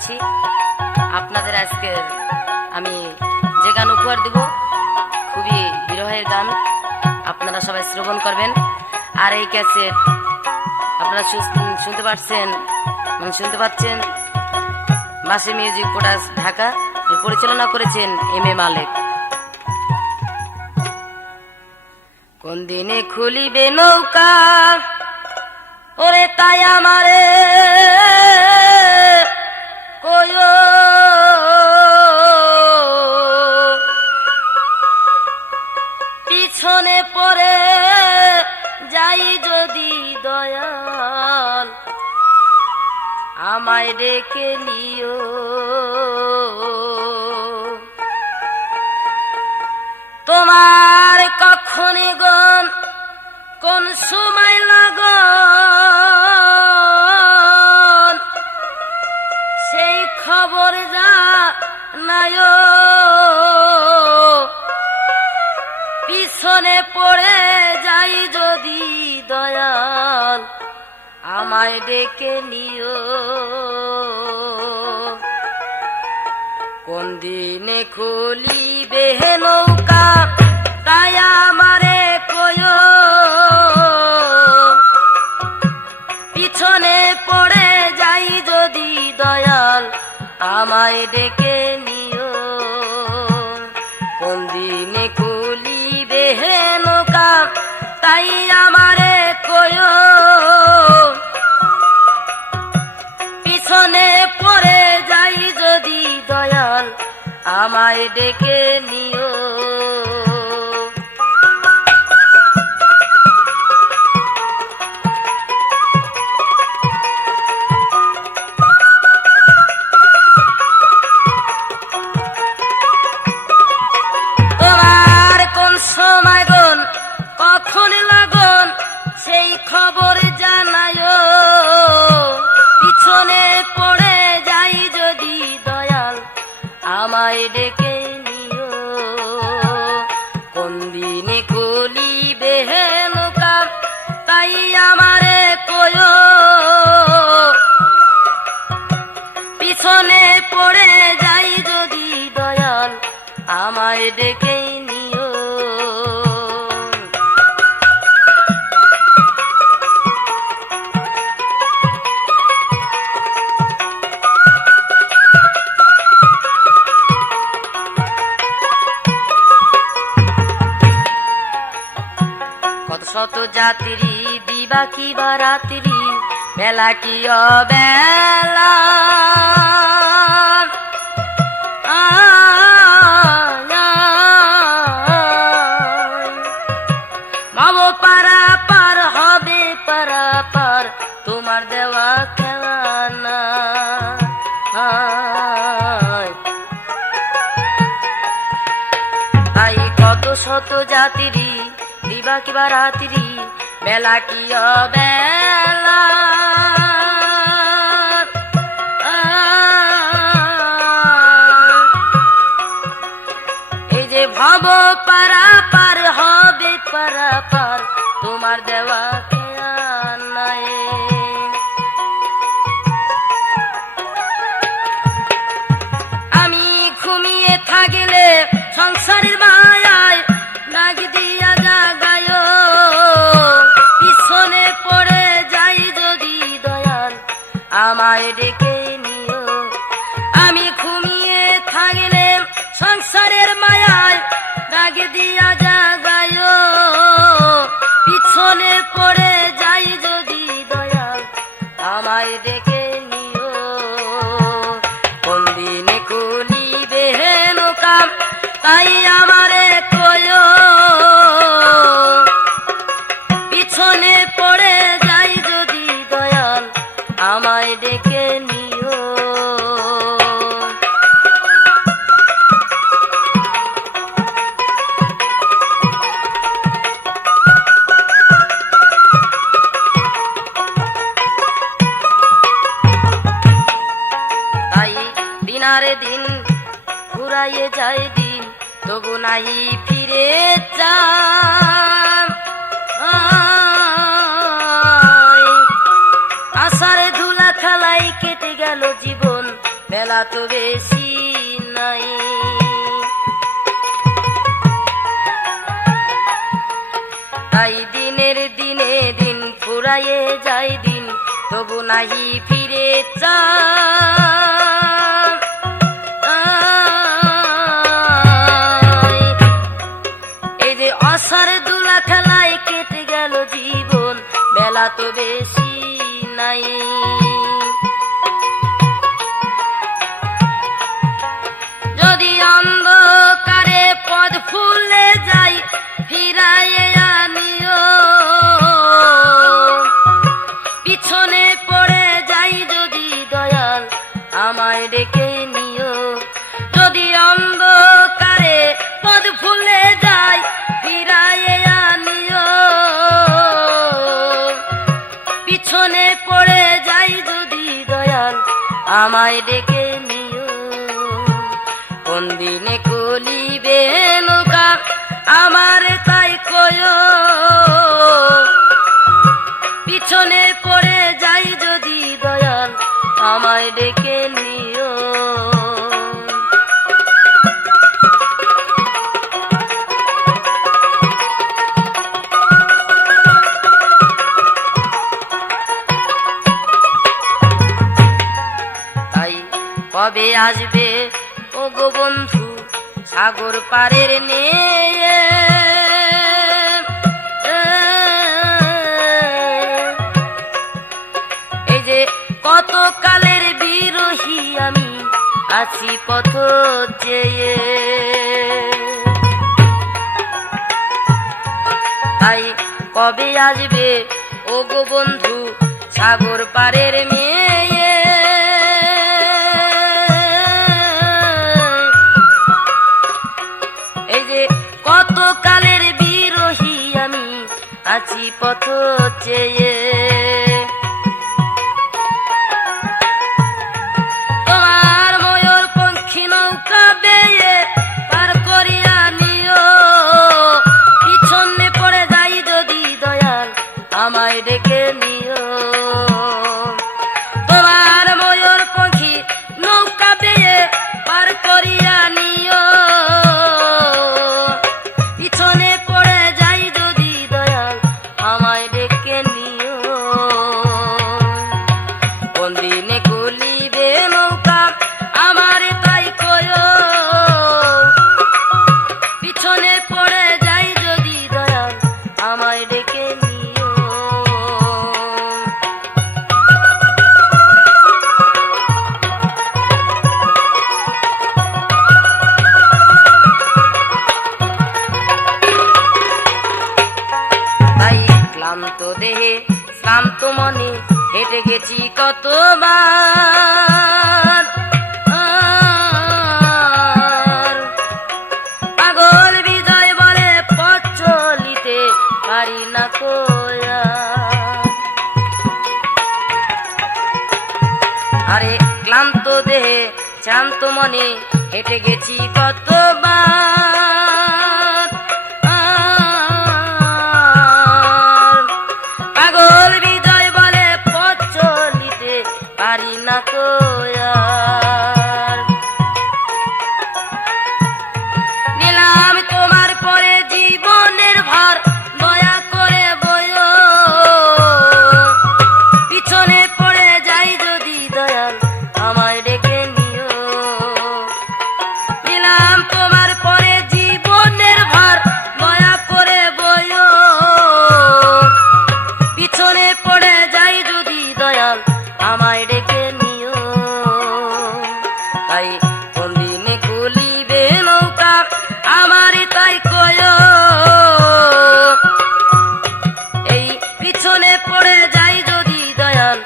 বলছি। আপনাদের আজকে আমি যে গান উপহার দেব খুবই বিরহের গান, আপনারা সবাই শ্রবণ করবেন। আর এই ক্যাসেট আপনারা শুনতে পাচ্ছেন মাসি মিউজিক প্রোডাক্টস ঢাকা, পরিচালনা করেছেন এম.এ. মালেক। কোন দিনে খুলিবে নৌকা ওরে তাই আমারে কয়ো, পিছনে পড়ে যাই যদি দয়াল আমায় ডেকে নিও। তোমার কখনই গন কোন সময় লাগন সেই খবর জানায়, পিছনে পড়ে যাই যদি দয়াল আমায় ডেকে নিও। কোন দিনে খুলিবে নৌকা তাই আমারে কয়ো, পিছনে পড়ে যাই যদি দয়াল আমায় ডেকে নিও। কোন দিনে খুলিবে নৌকা তাই আমারে কয়ো, পিছনে পড়ে যাই যদি দয়াল আমায় ডেকে নিও। তোমার কোন সময় গন কখন লাগন সেই খবর জানায়, পিছনে পড়ে যাই যদি দয়াল আমায় ডেকে নিও। কোন দিনে খুলিবে নৌকা তাই আমারে কয়ো, পিছনে পড়ে যাই যদি দয়াল আমায় ডেকে নিও। কত শত যাত্রী দিবা কি বা রাত্রি, বেলা কি অবেলা, মাবো পারা পার হবে পারা পার তোমার দেওয়া খেলানা। তাই কত শত যাত্রী দিবা কিবা রাত্রি, বেলা কি অবেলা, এই যে ভব পারা পার হবে পারা পার তোমার দেওয়া খেয়ানায়। আমি ঘুমিয়ে থাকিলে সংসারের মায়ায় ডাক দিয়া জাগায়, পিছনে পড়ে যাই যদি দয়াল আমায় ডেকে নিও। আমি ঘুমিয়ে থাকিলে সংসারের মায়ায় ডাক দিয়া জাগায়, পিছনে পড়ে যাই যদি দয়াল আমায় ডেকে নিও। কোন দিনে খুলিবে নৌকা তাই আমারে কয়ো, পিছনে পড়ে যাই যদি দয়াল আমায় ডেকে নিও। তাই দিনারে দিন ঘুরাইয়ে যায় দিন, তবু নাহি ফিরে যাম। আষাঢ়ে ধুলা খেলাই কেটে গেল জীবন, বেলা তো বেশি নাই। তাই দিনের দিনে দিন ফুরাইয়ে যায় দিন, তবু নাহি ফিরে এই যে অসার দুলা খেলায় কেটে গেল জীবন, বেলা তো বেশি নাই। যদি অন্ধকারে পদ ফুলে যাই ফিরাইয়ে আনিও, পিছনে পড়ে যাই যদি দয়াল আমায় ডেকে নিও। যদি অন্ধকারে পদ ফুলে যাই ফিরাইয়ে আনিও, পিছনে পড়ে যাই যদি দয়াল আমায় ডেকে নিও। কোন দিনে কলিবে নৌকা আমার তাই কয়ো, পিছনে পড়ে যাই যদি দয়াল আমায় ডেকে নিও। তাই কবে আসবে ও গো বন্ধু সাগর পারের নিয়ে, এই যে কত কালের বিরহী আমি আছি পথ চেয়ে। তাই কবে আসবে ও গো বন্ধু সাগর পারের মেয়ে, এই যে কত কালের বিরহী আমি আছি পথ চেয়ে। তোমার ময়ূর পঙ্খী নৌকা বেয়ে পার করিয়া নিও, পিছনে পড়ে যাই যদি দয়াল আমায় ডেকে নিও। তোমার ময়ূর পঙ্খী নৌকা বেয়ে পার করিয়া নিও, পিছনে পড়ে যাই যদি দয়াল আমায় ডেকে নিও। কোন দিনে কলিবে নৌকা আমার তাই কয়ো, পিছনে পড়ে যাই যদি দয়াল আমায় ডেকে নিও। তাই ক্লান্ত দেহে শ্রান্ত মনে হেঁটে গেছি কতবার, পাগল বিজয় বলে পথ চলিতে পারি না কোয়া। আরে ক্লান্ত দেহে শান্ত মনে হেঁটে গেছি কতবার, পাগল বিজয় বলে পথ চলিতে পারি না কোয়া। নিলাম তোমার পরে জীবনের ভার দয়া করে বয়ো, পিছনে পড়ে যাই যদি দয়াল আমায় ডেকে নিও। নিলাম তোমার পরে জীবনের ভার দয়া করে বয়ো, পিছনে পড়ে যাই যদি দয়াল আমায় ডেকে নিও। তাই কোন দিনে কলিবে নৌকা আমার তাই কয়ো, এই পিছনে পড়ে যাই যদি দয়াল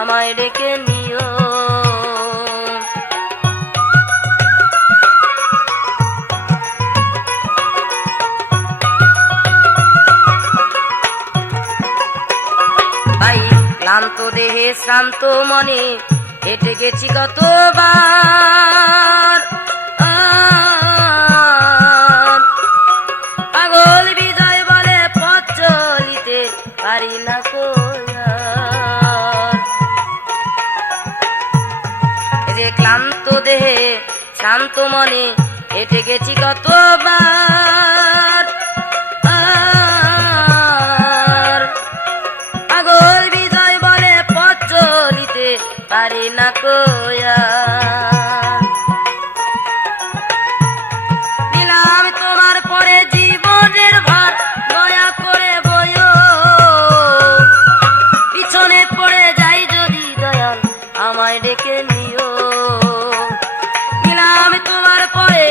আমায় ডেকে নিও। তাই ক্লান্ত দেহে শ্রান্ত মনে হেঁটে গেছি কতবার, পাগল বিজয় বলে পথ চলিতে পারি না কোয়া। যে ক্লান্ত হেঁটে গেছি কতবার, আর পাগল বিজয় বলে পথ চলিতে পারি না কয়া। দিলাম তোমার পরে জীবনের ভার, দয়া করে বইও, পিছনে পড়ে যাই যদি দয়াল আমায় ডেকে নিও। দিলাম তোমার পরে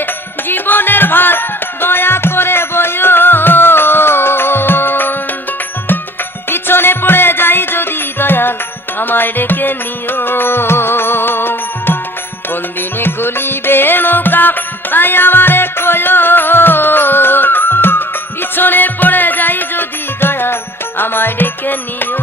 জীবনের ভার, দয়া করে বইও, পিছনে পড়ে যাই যদি দয়াল আমায় ডেকে নিও। কোন দিনে গলিবে নৌকা তাই আমারে কয়ো, পিছনে পড়ে যাই যদি দয়াল আমায় ডেকে নিও।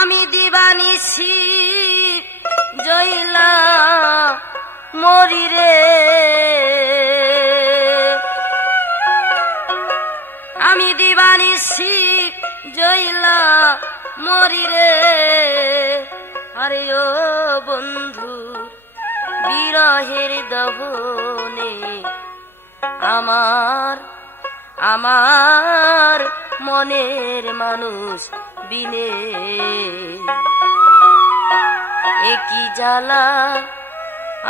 আমি দিবানিশি জইলা মরি রে, আমি দিবানিশি জইলা মরি রে। আরে ও বন্ধু বিরহের দহনে আমার আমার মনের মানুষ বিনে একই জ্বালা,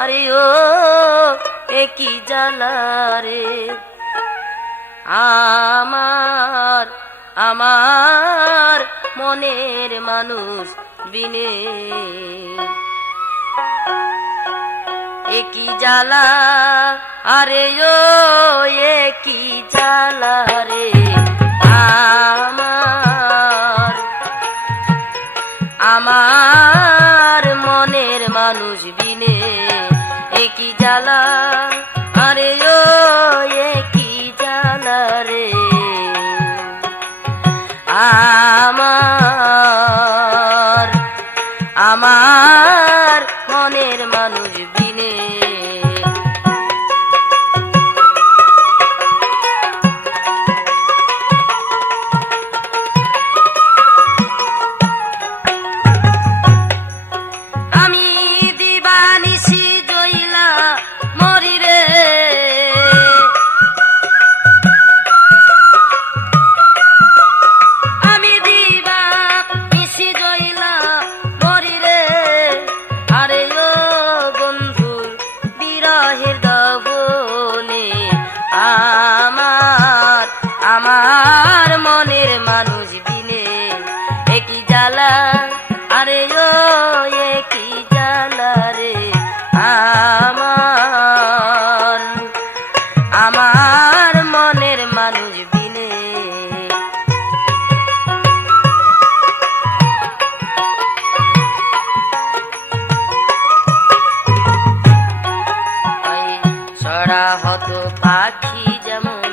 আরে ও একই জ্বালা রে। আমার আমার মনের মানুষ বিনে একই জ্বালা, আরে ও একই জ্বালা রে। আমার আমার মনের মানুষ বিনে একই জ্বালা, আরে ও একই জ্বালা রে। আমার আমার মনের মানুষ বিনে আমার মনের মানুষ বিনে একই জ্বালা, আরে ও একই জ্বালা রে। আমার আমার মনের মানুষ বিনে সরা হতো পাখি যেমন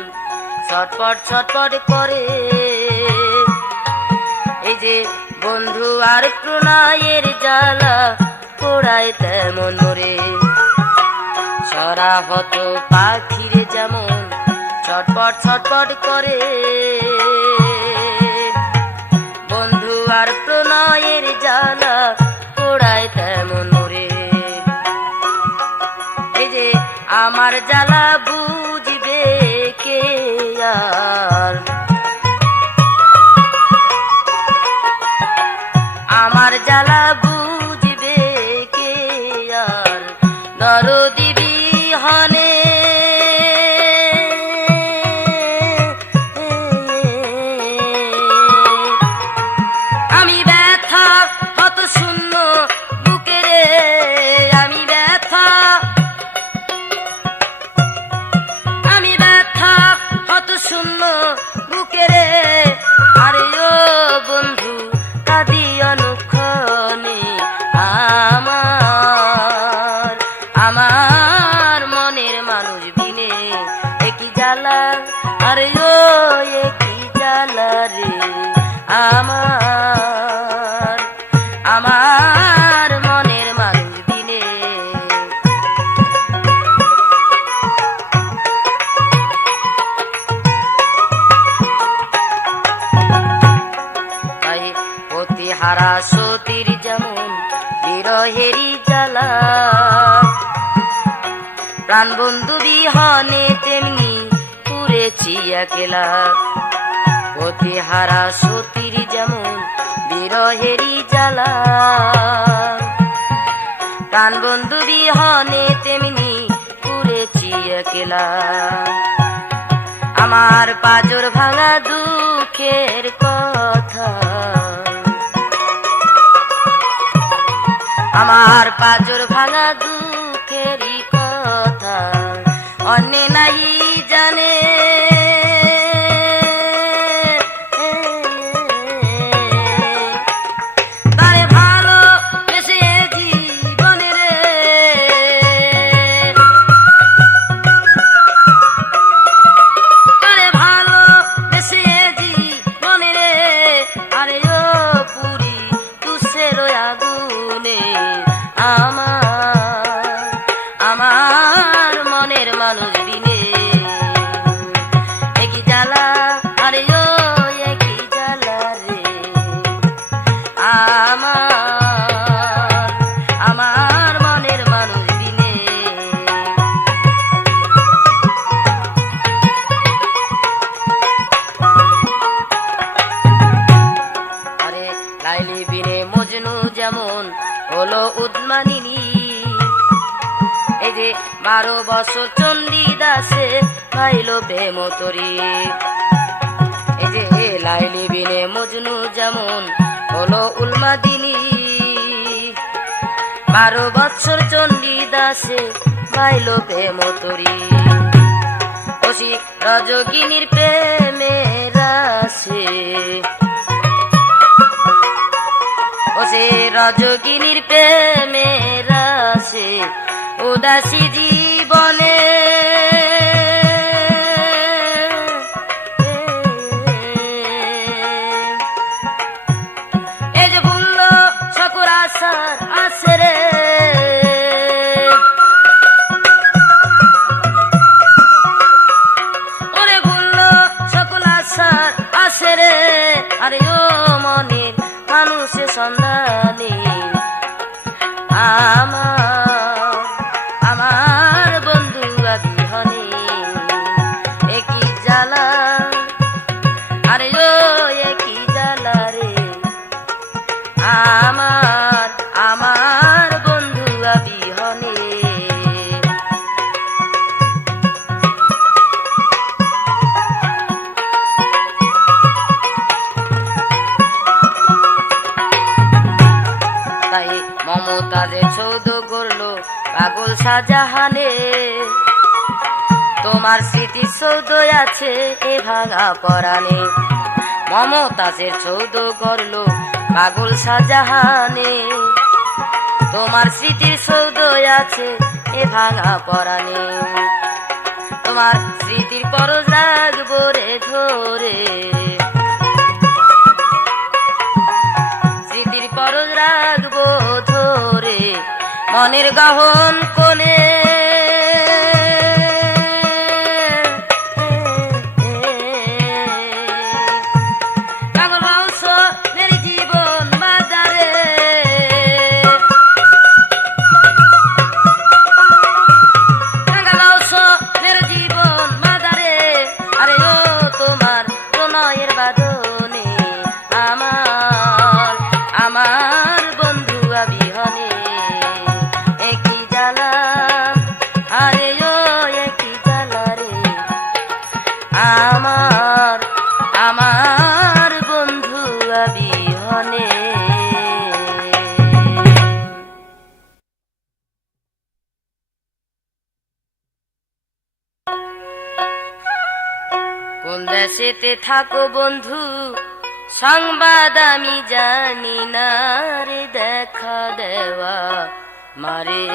ছটপট ছটপট করে, এই যে বন্ধু আর প্রণয়ের জ্বালা পোড়ায় তেমন মরে। সরা হতো পাখির যেমন ছটপট ছটপট করে, বন্ধু আর প্রণয়ের জ্বালা পোড়ায় তেমন মরে। এই যে আমার জ্বালা বুঝবে কে আর, আমার জ্বালা বুঝবে কে আর, দরদি বিহনে আমি ব্যথা কত শূন্য বুকে রে। আমি ব্যথা কত শূন্য বুকে রে। আরে ও বন্ধু কাঁদি অনুক্ষণে, আমার আমার মনের মানুষ বিনে একই জ্বালা, আরে ও একই জ্বালা রে। আমার আমার মনের মানুষ বিনে প্রাণ বন্ধু বিহনে তেমনি পুরেছি একলা, পতিহারা সতীর যেমন বিরহেরই জ্বালা। প্রাণ বন্ধু বিহনে তেমনি পুরেছি একলা, আমার পাজর ভাঙা দুঃখের কথা, আমার পাজর ভাঙা দুঃখেরই কথা অন্য নাহি জানে। তারে ভালো বেসে জীবনে রে, তারে ভালো বেসে জীবনে রে, আরে ও পুরি তুষের আগুনে আমার মনের মানুষ বিনে একই জ্বালা, আরে ও একই জ্বালা রে আমার মনের মানুষ বিনে। আরে লাইলি বিনে মজনু যেমন হলো উদ্মানিনী, এই যে 12 বছর চণ্ডীদাসে পাইল প্রেমতরী। এই যে লাইলি বিনে মজনু যেমন হলো উন্মাদিনী, 12 বছর চণ্ডীদাসে পাইল প্রেমতরী। ওসি রজগিনীর প্রেমের রাশে, ওসে রজগিনীর প্রেমের রাশে উদাসী জীবনে এই যে ভুলল সকল আশার আসে রে, ওরে ভুলল সকল আশার আসে রে, আরে ও মনের মানুষের সন্ধানে আমার বন্ধু বিহনে একই জ্বালা, আরে ও একই জ্বালা রে আমার বন্ধু বিহনে। তাই মমতাজে সৌদ করলো পাগল শাহজাহানে, তোমার স্মৃতি সৌদ আছে এ ভাঙা পরাণে। মমতাজের সৌদ করলো পাগল শাহজাহানে, তোমার স্মৃতির সৌদ আছে এ ভাঙা পরাণে। তোমার স্মৃতির পরশ রাখবো রে ধরে, স্মৃতির পরশ রাখবো ধরে মনের গহন কোণে। পাগল বংশের জীবন বাজারে, পাগল বংশের জীবন বাজারে, আরে ও তোমার প্রণয়ের বাঁধনে আমার বন্ধু বিহনে একই জ্বালা, আরে ও একই জ্বালা রে আমার বন্ধু বিহনে। কোন দেশেতে থাকো বন্ধু সংবাদ আমি জানি না রে, দেখা দেওয়া মারে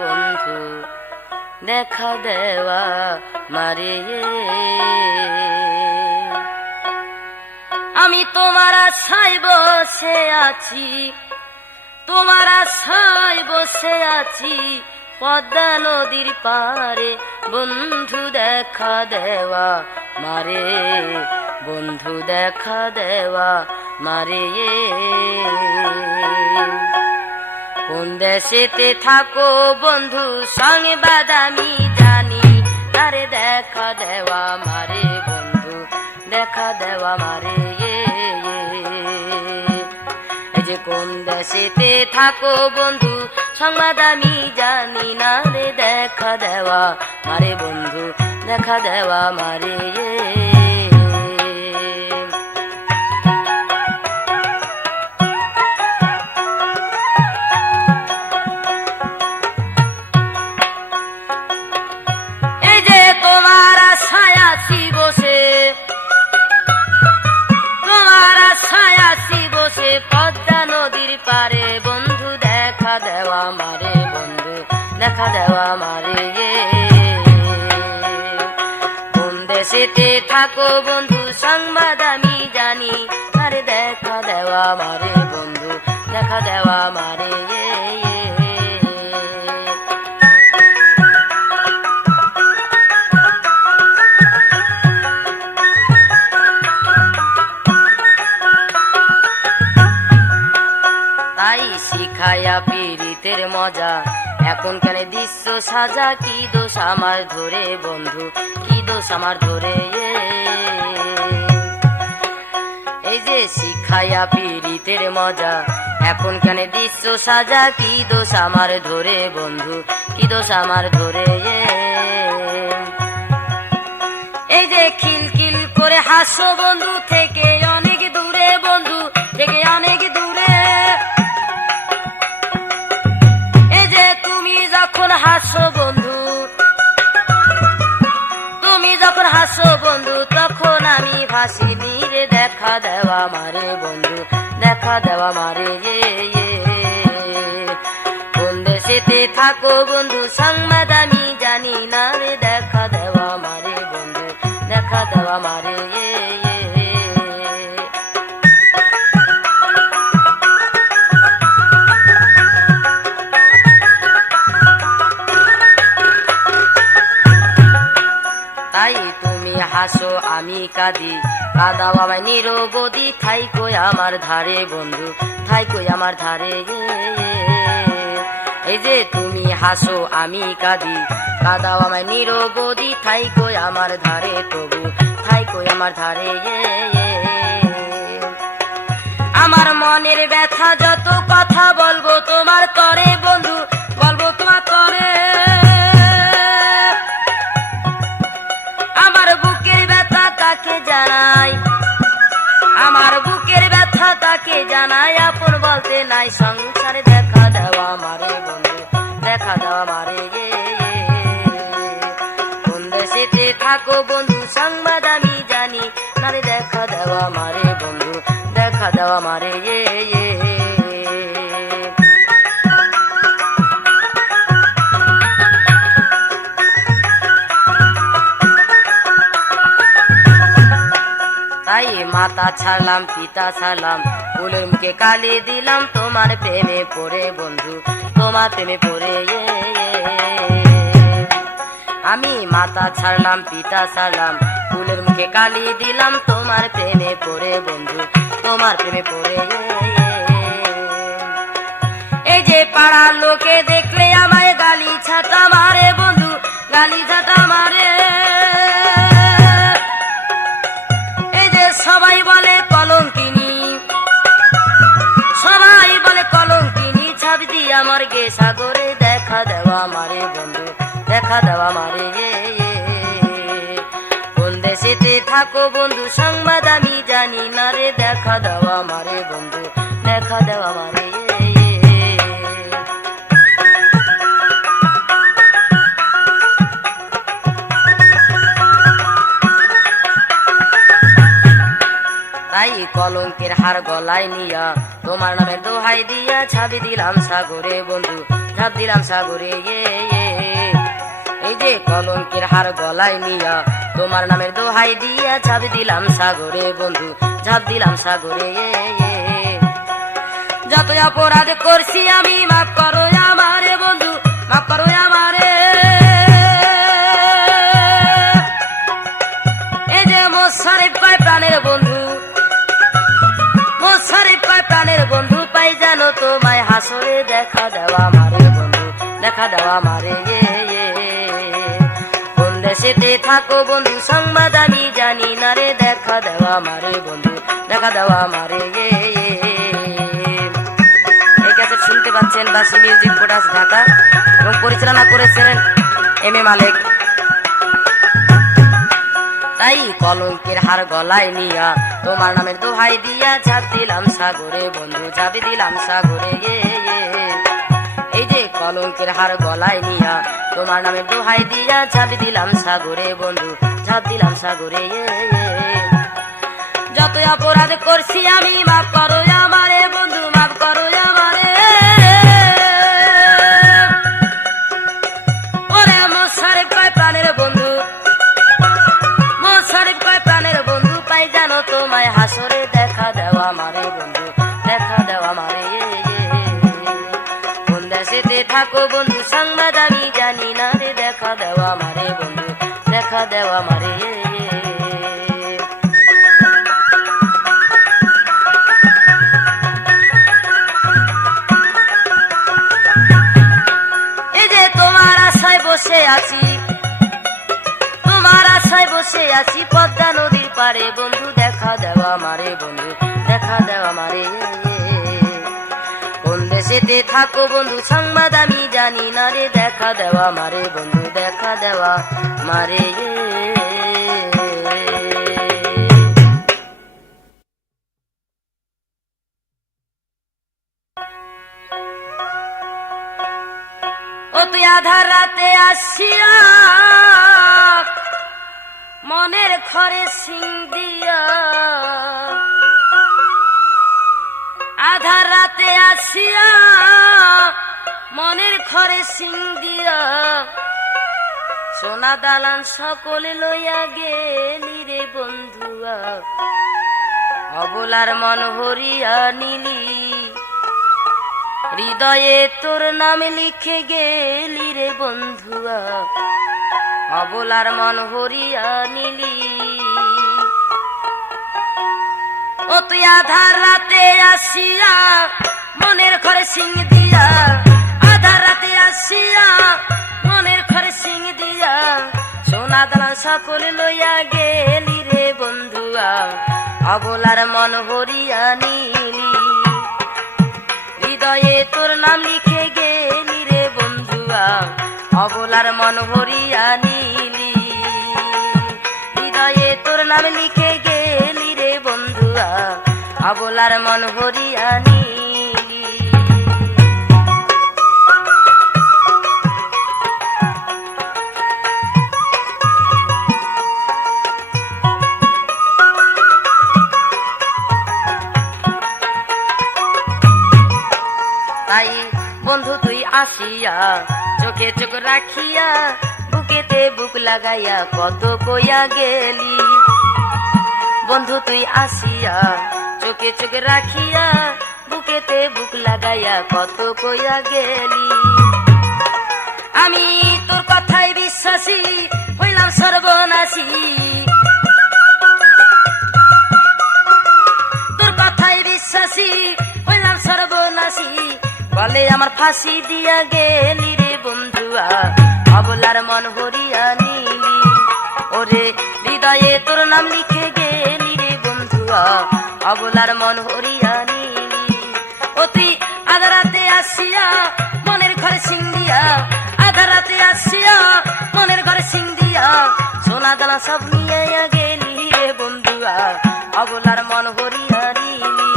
বন্ধু, দেখা দেওয়া মারে। আমি তোমার আশায় বসে আছি, তোমার আশায় বসে আছি পদ্মা নদীর পারে, বন্ধু দেখা দেওয়া মারে, বন্ধু দেখা দেওয়া মারে। কোন দেশেতে থাকো বন্ধু সংবাদ আমি আরে দেখা দেওয়া মারে বন্ধু, দেখা দেওয়া মারে এই যে কোন দেশেতে থাকো বন্ধু সংবাদ আমি জানি না রে, দেখা দেওয়া মারে বন্ধু, দেখা দেওয়া মারে এই যে তোমার আশায় আছি বসে, তোমার আশায় আছি বসে পদ্মা নদীর পারে বন্ধু, দেখা দেওয়া মারে বন্ধু, দেখা দেওয়া মারে কোন দেশেতে থাকো বন্ধু সংবাদ আমি জানি, আরে দেখা দেওয়া মারে বন্ধু, দেখা দেওয়া মারে তাই শিখায়া পীড়িতের মজা এখন কেন দৃশ্য সাজা, কি দোষ আমার ধরে বন্ধু, কি দোষ আমার ধরে এই যে শিখায়া পীড়িতের মজা এখন কেন দৃশ্য সাজা, কি দোষ আমার ধরে বন্ধু, কি দোষ আমার ধরে এই যে খিলখিল করে হাসো বন্ধু থেকে অনেক দূরে বন্ধু, থেকে অনেক দূরে এই যে তুমি যখন হাসো বন্ধু, তুমি যখন হাসো বন্ধু তখন আমি ভাসিনি রে, দেখা দেওয়া মারে বন্ধু, দেখা দেওয়া মারে কোন দেশেতে থাকো বন্ধু সংবাদ আমি জানি না রে, দেখা দেওয়া মারে বন্ধু, দেখা দেওয়া মারে তাই তুমি হাসো আমি কাঁদি, কাঁদাও আমায় নিরবধি, থাই কই আমার ধারে বন্ধু, থাই কই আমার ধারে এই যে তুমি হাসো আমি কাঁদি, কাঁদাও আমায় নিরবধি, থাই কই আমার ধারে তবু, থাই কই আমার ধারে আমার মনের ব্যথা যত কথা বলবো তোমার তরে বন্ধু, বলবো তোমার তরে আমার বুকের ব্যথা তাকে জানাই, আমার বুকের ব্যথা তাকে জানাই, আপন বলতে নাই সংসারে, দেখা দেওয়া মারে বন্ধু, দেখা দেওয়া মারে কোন দেশেতে থাকো বন্ধু সংবাদ আমি জানি না রে, দেখা দেওয়া মারে বন্ধু, দেখা দেওয়া মারে তাই মাতা ছাড়লাম পিতা ছাড়লাম ফুলের মুখে কালি দিলাম, তোমার প্রেমে পড়ে বন্ধু, তোমার প্রেমে পড়ে আমি মাতা ছাড়লাম পিতা ছাড়লাম ফুলের মুখে কালি দিলাম, তোমার প্রেমে পড়ে বন্ধু, তোমার প্রেমে পড়ে এই যে পাড়ার লোকে দেখলে আমায় গালি ছাতা মারে বন্ধু, গালি ছাতা মারে এই যে সবাই বলে কলঙ্কিনী, সবাই বলে কলঙ্কিনী, ছাপ দিয়ে আমার গে সাগরে, দেখা দেওয়া মারে বন্ধু, দেখা দেওয়া মারে কোন দেশেতে থাকো বন্ধু সংবাদ আমি জানি না রে, দেখা দেওয়া মারে বন্ধু, দেখা দেওয়া মারে তাই কলঙ্কের হার গলায় নিয়া তোমার নামে দোহাই দিয়া, ছাবি দিলাম সাগরে বন্ধু, ছাপ দিলাম সাগরে এই যে কলঙ্কের হার গলায় নিয়া তোমার নামের দোহাই দিয়া, ছাবি দিলাম সাগরে বন্ধু, ছাপ দিলাম সাগরে যত অপরাধ করছি আমি মাফ করো আমারে বন্ধু, মাফ করো আমারে এই যে মোশারেফ কয় প্রাণের বন্ধু, মোশারেফ কয় প্রাণের বন্ধু, পাই জানো তোমায় হাসরে, দেখা দেওয়া মারে বন্ধু, দেখা দেওয়া মারে কোন দেশেতে থাকো বন্ধু সংবাদ আমি জানি না রে, দেখা দেওয়া মারে বন্ধু, দেখা দেওয়া মারে। এই ক্যাসেট শুনতে পাচ্ছেন বাসি মিউজিক প্রোডাক্টস ঢাকা এবং পরিচালনা করেছিলেন এম এ মালিক। তাই কলঙ্কের হার গলায় নিয়া তোমার নামের দোহাই দিয়া ঝাঁপ দিলাম সাগরে বন্ধু, ঝাঁপি দিলাম সাগরে। এই যে কলঙ্কের হার গলায় নিয়া তোমার নামের দোহাই দিয়া ঝাঁপ দিলাম সাগরে বন্ধু, ঝাঁপ দিলাম সাগরে। যত অপরাধ করছি আমি মাফ করো আমারে বন্ধু, মাফ করো আমারে। ওরে মোশারেফ কয় প্রাণের বন্ধু, মোশারেফ কয় প্রাণের বন্ধু, পাই জানো তোমায় হাসরে, দেখা দেওয়া মারে বন্ধু, দেখা দেওয়া মারে। কোন দেশেতে থাকো বন্ধু সংবাদ আমি জানি না রে, দেখা দেওয়া মারে বন্ধু, দেখা দেওয়া মারে। বসে আছি তোমার আশায় বসে আছি পদ্মা নদীর পারে বন্ধু, দেখা দেওয়া মারে বন্ধু, দেখা দেওয়া মারে। কোন দেশেতে থাকো বন্ধু সংবাদ আমি জানি না রে, দেখা দেওয়া মারে বন্ধু, দেখা দেওয়া মারে। ও তুই আধার রাতে আসিয়া মনের ঘরে সিং দিয়া, আধার রাতে আসিয়া মনের ঘরে সিং দিয়া, সোনা দালান সকলে লইয়া গেলি রে বন্ধুয়া, অবলার মন হরিয়া নিলি, হৃদয়ে তোর নাম লিখে গেলি রে বন্ধুয়া, অবলার মন হরিয়া নিলি। ও তুই আধার রাতে আসিয়া মনের ঘরে সিং দিয়া, আধার রাতে আসিয়া মনের ঘরে সিং দিয়া, সোনা দালান সকলে লইয়া গেলি রে বন্ধুয়া, অবলার মন হরিয়া নিলি, হৃদয়ে তোর নাম লিখে গেলি রে বন্ধুয়া, অবলার মন হরিয়া নিলি, হৃদয়ে তোর নাম লিখে গেলি রে বন্ধুয়া, অবলার মন হরিয়া নিলি। তাই বন্ধু তুই আসিয়া চোখে চোখ রাখিয়া, বুকেতে বুক লাগাইয়া কত কইয়া গেলি, বন্ধু তুই আসিয়া চোখে চোখ রাখিয়া, বুকেতে বুক লাগাইয়া কত কইয়া গেলি। আমি তোর কথায় বিশ্বাসী হইলাম সর্বনাশী, তোর কথায় বিশ্বাসী হইলাম সর্বনাশী, বলে আমার ফাঁসি দিয়া গেলি রে বন্ধুয়া, অবলার মন হরিয়া নিলি, ওরে হৃদয়ে তোর নাম লিখে গেলি রে বন্ধুয়া, অবলার মন হরিয়া নিলি। ও তুই আধা রাতে আসিয়া মনের ঘরে সিং দিয়া, আধা রাতে আসিয়া মনের ঘরে সিং দিয়া, সোনা দানা সব নিয়ে গেলি রে বন্ধুয়া, অবলার মন হরিয়া নিলি,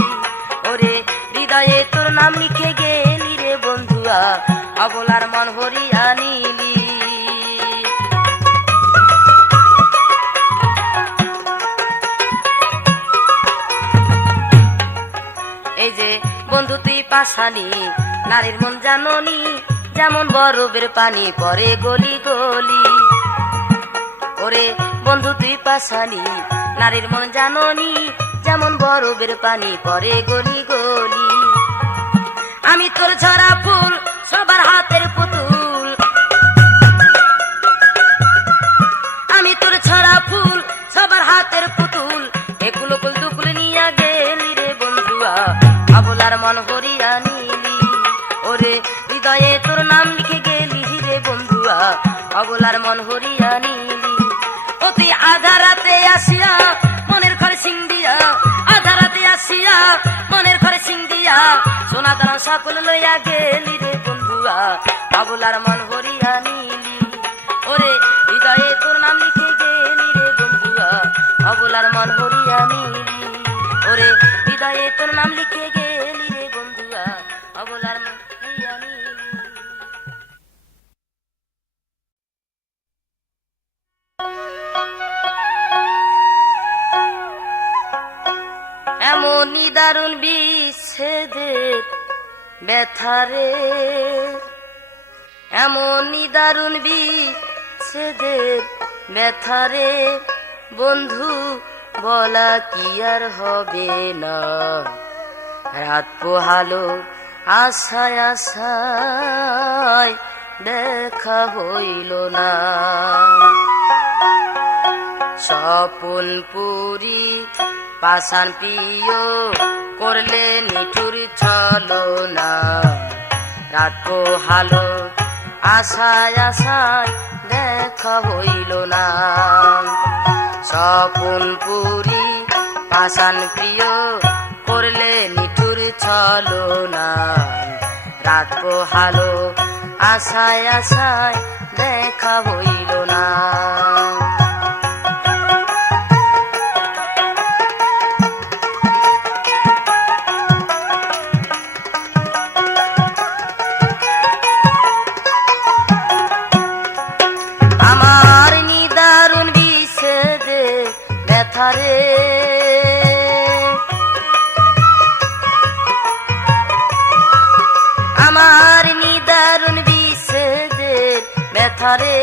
ওরে হৃদয়ে তোর নাম লিখে গেলি রে বন্ধুয়া, অবলার মন হরিয়া নিলি। এই যে বন্ধু তুই পাশানি নারীর মন জাননি, যেমন বরফের পানি পরে গলি গলি, ওরে বন্ধু তুই পাশানি নারীর মন জাননি, যেমন বরফের পানি পরে গলি গলি। আমি তোর ঝরা ফুল সবার হাতের পুতুল, আমি তোর ছড়া ফুল সবার হাতের পুতুল, একুল কুল দুকুল নিয়া গেলি রে বন্ধুয়া, অবলার মন হরিয়া নিলি, ওরে হৃদয়ে তোর নাম লিখে গেলি রে বন্ধুয়া, অবলার মন হরিয়া নিলি। দানা সকল লইয়া গেলি রে বন্ধুয়া আবুলার মন হরিয়া নিলি ওরে হৃদয়ে তোর নাম লিখে গেলি রে বন্ধুয়া আবুলার মন হরিয়া নিলি ওরে হৃদয়ে তোর নাম লিখে গেলি রে বন্ধুয়া আবুলার মন হরিয়া নিলি। এমনই দারুণ বিচ্ছেদের ব্যথারে এমনই দারুণ বিচ্ছেদের ব্যথারে বন্ধু বলা কি আর হবে না রাত পোহালো আশায় আশায় দেখা হইল না স্বপন পুরি পাষাণ প্রিয় করলে নিঠুর ছলনা রাত পোহালো আশায় আশায় দেখা হইল না স্বপন পুরি পাষাণ প্রিয় করলে নিঠুর ছলনা রাত পোহালো আশায় আশায় দেখা হইল না। আমার নিদারুণ বিচ্ছেদে ব্যথারে আমার নিদারুণ বিচ্ছেদের ব্যথারে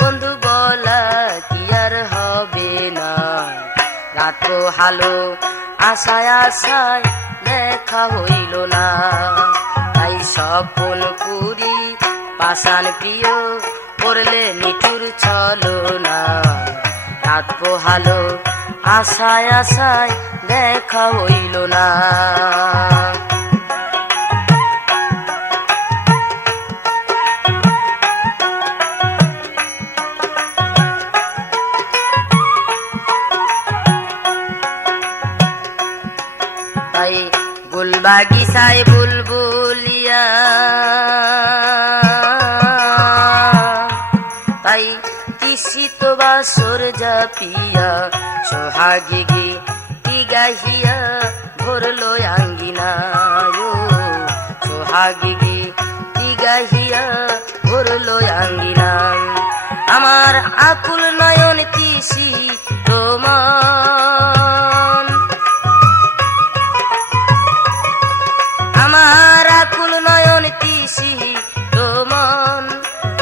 বন্ধু বলা কি আর হবে না রাত পোহালো আশায় আশায় দেখা হইল না তাই স্বপন পুরি পাষাণ প্রিয় করলে নিঠুর ছলনা রাত পোহালো আশায় আশায় দেখা হইল না। তাই গুলবাগিচায় বুলবুলিয়া তাই কিসিত বাসর জাপিয়া সোহাগী কি গাহিয়া ভরলো আঙ্গিনা সোহাগী কি গাহিয়া ভরলো আঙ্গিনা আমার আকুল নয়ন তিসি তোমার আমার আকুল নয়ন তিসি তোমার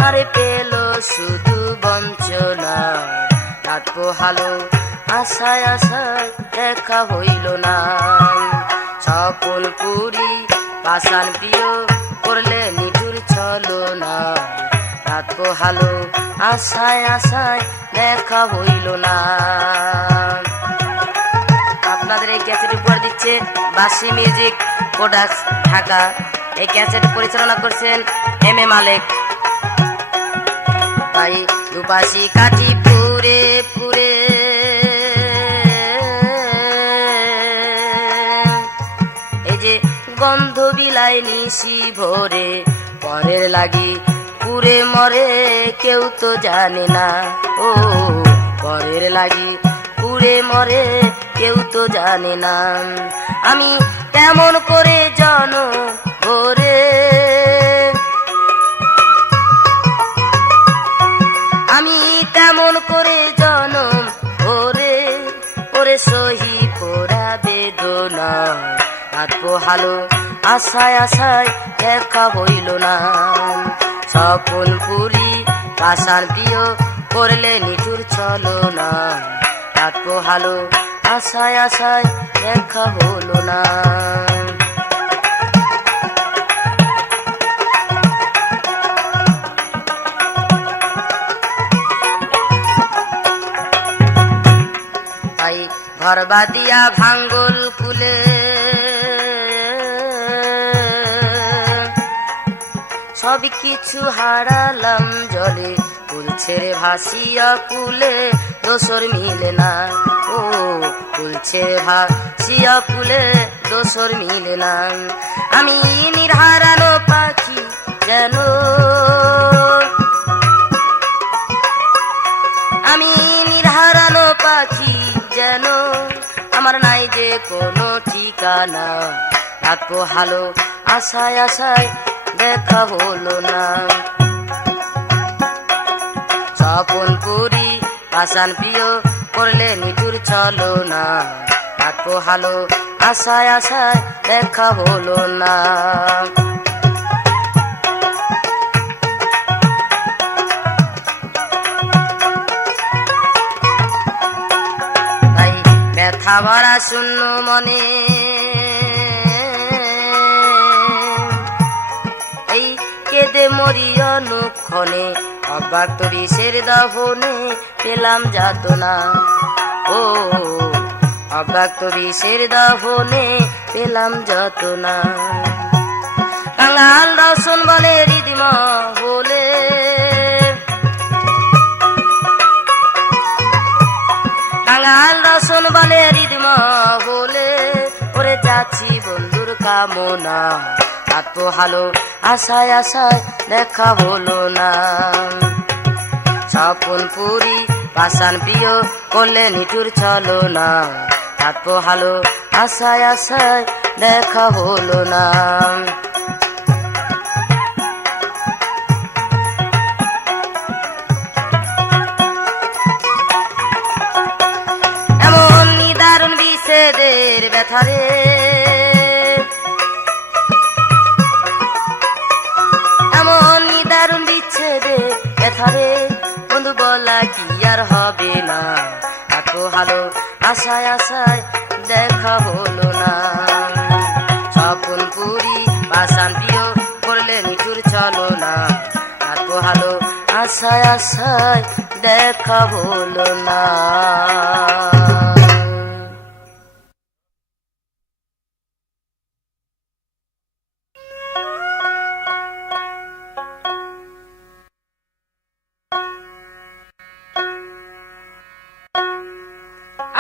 আরে পেল শুধু বঞ্চনা রাত পোহালো আশায় আশায় দেখা হইল না স্বপন পুরি পাষাণ প্রিয় করলে নিঠুর ছলনা রাত পোহালো আশায় আশায় দেখা হইল না। আপনাদের এই ক্যাসেট উপহার দিচ্ছে বাসি মিউজিক প্রোডাক্টস ঢাকা। এই ক্যাসেট পরিচালনা করছেন এম এ মালেক। তাই দুপাশি কাঠি পুরে পুরে এই যে গন্ধ বিলাই নিশি ভোরে পরের লাগি পুরে মরে কেউ তো জানে না ও পরের লাগি পুরে মরে কেউ তো জানে না আমি কেমন করে জানো ওরে আমি কেমন করে জনম ওরে ওরে সহি পোড়া বেদনা রাত পোহালো আশায় আশায় দেখা হইল না স্বপন পুরি পাষাণ প্রিয় করলে নিঠুর ছলনা রাত পোহালো আশায় আশায় দেখা হলো না। তাই ঘর বাদিয়া ভাঙ্গল কুলে সব কিছু হারালাম জলে কুল ছেড়ে ভাসিয়া কুলে দোসর মিলে না ও কুল ছেড়ে ভাসিয়া কুলে দোসর মিলে না। আমি নির্হারানো পাখি যেন, আমি নির্হারানো পাখি যেন, আমার নাই যে কোনো ঠিকানা। রাখবো হালো আশায় আশায় দেখা হলো না। স্বপন পুরি পাষাণ প্রিয় করলে নিঠুর চলো না। রাখবো হালো আশায় আশায় দেখা হলো না। তাই ব্যথা ভরা শূন্য মনে এই কেঁদে মরি অনুক্ষণে। অব্যক্ত বিষের দাহনে পেলাম যাতনা। ও অব্যক্ত বিষের দাহনে পেলাম যাতনা। কাঙাল রসন বলে হৃদিমা বলে, কাঙাল রসন বলে হৃদিমা বলে, ওরে যাচ্ছি বন্ধুর কামনা। রাত হালো আশায় আশায় দেখা হলো না। স্বপন পুরি পাষাণ প্রিয় করলে নিঠুর চলো না। রাত হালো আশায় আশায় দেখা হলো না। এমন নিদারুণ বিষেদের ব্যথারে, এমন নিদারুণ বিচ্ছেদে ব্যথারে, বন্ধু বলা কি আর হবে না। এত ভালো আশায় আশায় দেখা হলো না। স্বপন পুরি পাষাণ প্রিয় করলে নিঠুর চলো না। এত ভালো আশায় আশায় দেখা হলো না।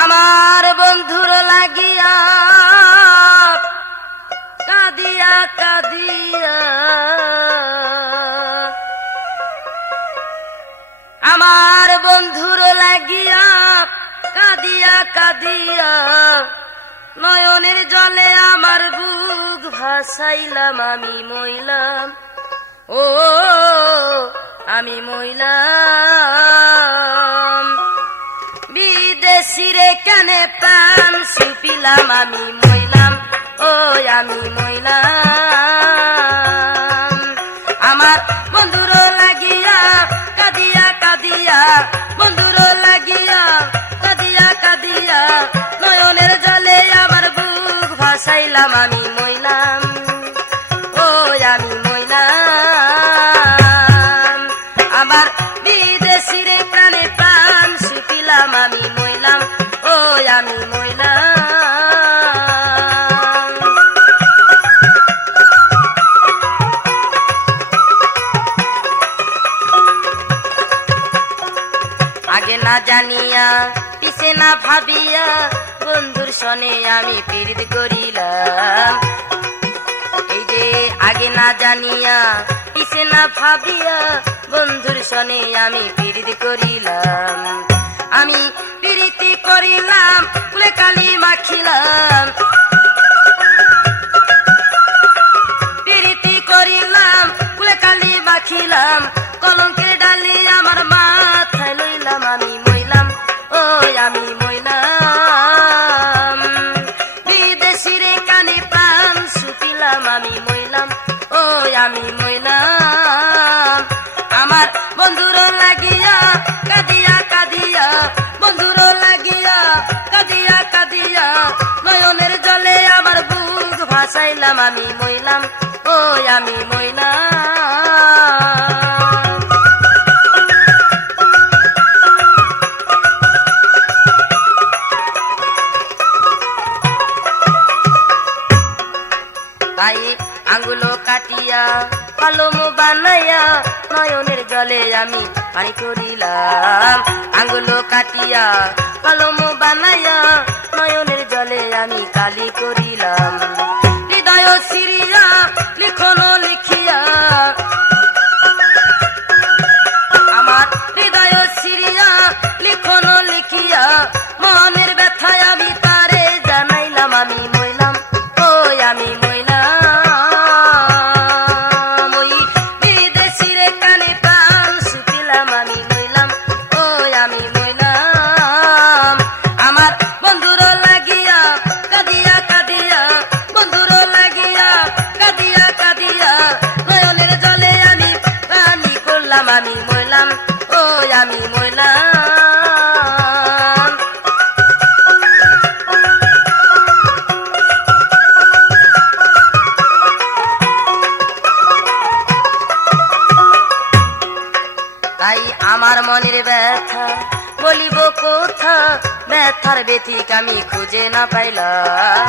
আমার বন্ধুর লাগিয়া কাঁদিয়া কাঁদিয়া, আমার বন্ধুর লাগিয়া কাঁদিয়া কাঁদিয়া, নয়নের জলে আমার বুক ভাসাইলাম আমি মইলাম। ও আমি মইলাম। বিদেশিরে কেনে প্রাণ সুপিলাম আমি মইলাম। ও আমি মইলাম। আমার বন্ধুর লাগিয়া কাঁদিয়া কাঁদিয়া, বন্ধুর লাগিয়া কাঁদিয়া কাঁদিয়া, নয়নের জলে আমার বুক ভাসাইলাম আমি মইলাম। ও আমি মইলাম। আমার বিদেশিরে প্রাণে প্রাণ সুপিলাম আমি মইলাম। ও আমি মইলাম। আগে না জানিয়া পিছে না ভাবিয়া, বন্ধুর সনে আমি পীড়িত করিলাম। এই যে আগে না জানিয়া পিছে না ভাবিয়া, বন্ধুর সনে আমি পীড়িত করিলাম। আমি প্রীতি করিলাম কুলে কালি মাখিলাম, প্রীতি করিলাম কুলে কালি মাখিলাম, কলঙ্কের ডালি আমার মাথায় লইলাম আমি মইলাম। ও আমি মইলাম। বিদেশিরে কানে প্রাণ সুপিলাম আমি মইলাম। ও আমি মইলাম। আমার বন্ধুর লাগিয়া কাঁদিয়া কাঁদিয়া, বন্ধুর লাগিয়া কাঁদিয়া কাঁদিয়া, নয়নের জলে আমার বুক ভাসাইলাম আমি মইলাম। ও আমি মইলাম। তাই আঙ্গুলো কাটিয়া কলম বানাইয়া, নয়নের জলে আমি পানি করিলাম। আঙ্গুলো কাটিয়া কলম বানাইয়া, নয়নের জলে আমি কালি করিলাম। ব্যথার ব্যথিক আমি খুঁজে না পাইলাম।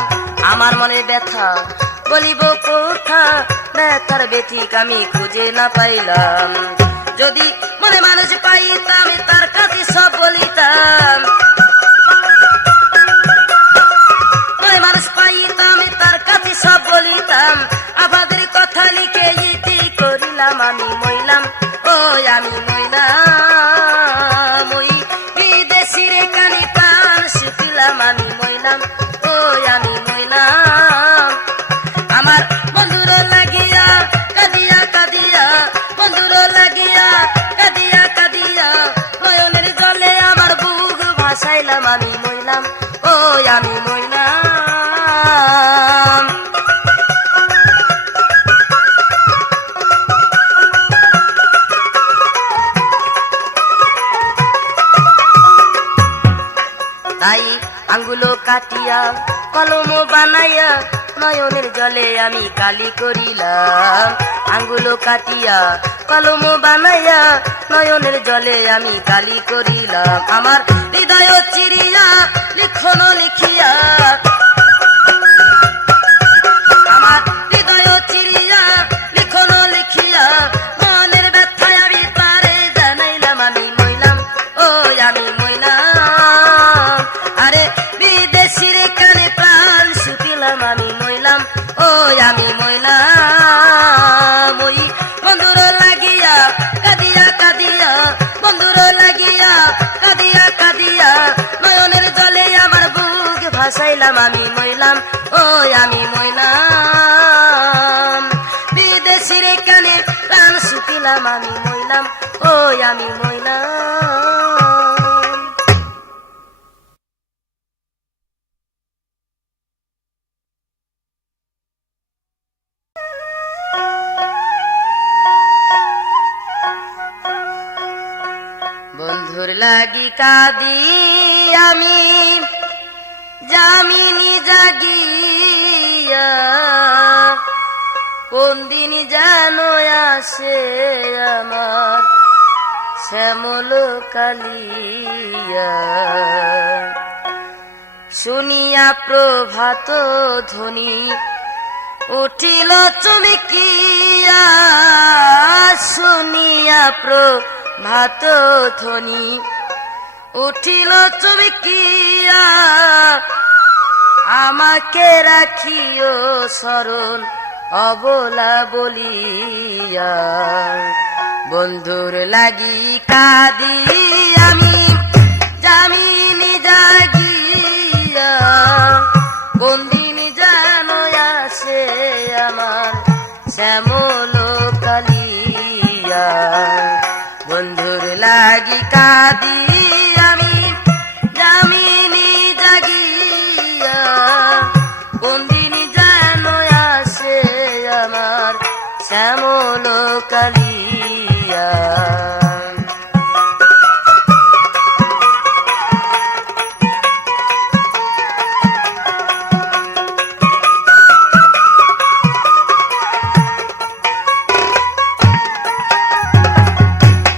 আমার মনে ব্যথা বলিব কোথা, ব্যথার ব্যথিক আমি খুঁজে না পাইলাম। যদি মনে মানুষ পাইতাম তার কাছে সব বলিতাম, মনে মানুষ পাইতাম তার কাছে সব বলিতাম। আমাদের কথা লিখে ইতি করিলাম আমি মইলাম, ও আমি মইলাম। ওই বিদেশির কানে প্রাণ শুকিলাম আমি মইলাম, ও আমি মইলাম। আমার বন্ধুর লাগিয়া কাঁদিয়া কাঁদিয়া, বন্ধুর লাগিয়া কাঁদিয়া কাঁদিয়া, নয়নের জলে আমার বুক ভাসাইলাম আমি মইলাম, ও আমি মইলাম। তাই আঙ্গুলো কাটিয়া কলম বানাইয়া, নয়নের জলে আমি কালি করিলাম। আঙ্গুলো কাটিয়া কলম বানাইয়া, নয়নের জলে আমি কালি করিলাম। আমার হৃদয় চিরিয়া লিখন লিখিয়া, আমার হৃদয় চিরিয়া লিখন লিখিয়া, মনের ব্যথায় আমি তারে জানাইলাম আমি মইলাম, ও আমি মইলাম। আরে বিদেশির কানে প্রাণ শুকিলাম আমি মইলাম, ও আমি মইলাম। ওই বন্ধুর লাগিয়া কাঁদিয়া কাঁদিয়া, বন্ধুর লাগিয়া কাঁদিয়া কাঁদিয়া, নয়নের জলে আমার বুক ভাসাইলাম আমি মইলাম, ও আমি মইলাম। বিদেশির কানে প্রাণ শুকিলাম আমি মইলাম, ও আমি মইলাম। বন্ধুর লাগি কাঁদি আমি জামিনী জাগিয়া, কোন দিন যেন আসে আমার শ্যামল কালিয়া। শুনিয়া প্রভাত ধ্বনি উঠিল চমকিয়া, শুনিয়া প্রভাত ধ্বনি উঠিল চমকিয়া, আমাকে রাখিও স্মরণ অবলা বলিয়া। বন্ধুর লাগি কাঁদি আমি জামিনী জাগিয়া, কোন দিন যেন আসে আমার শ্যামল কালিয়া। বন্ধুর লাগি কাঁদি আমি জামিনী জাগিয়া, কোন দিন যেন আসে আমার শ্যামল কালিয়া।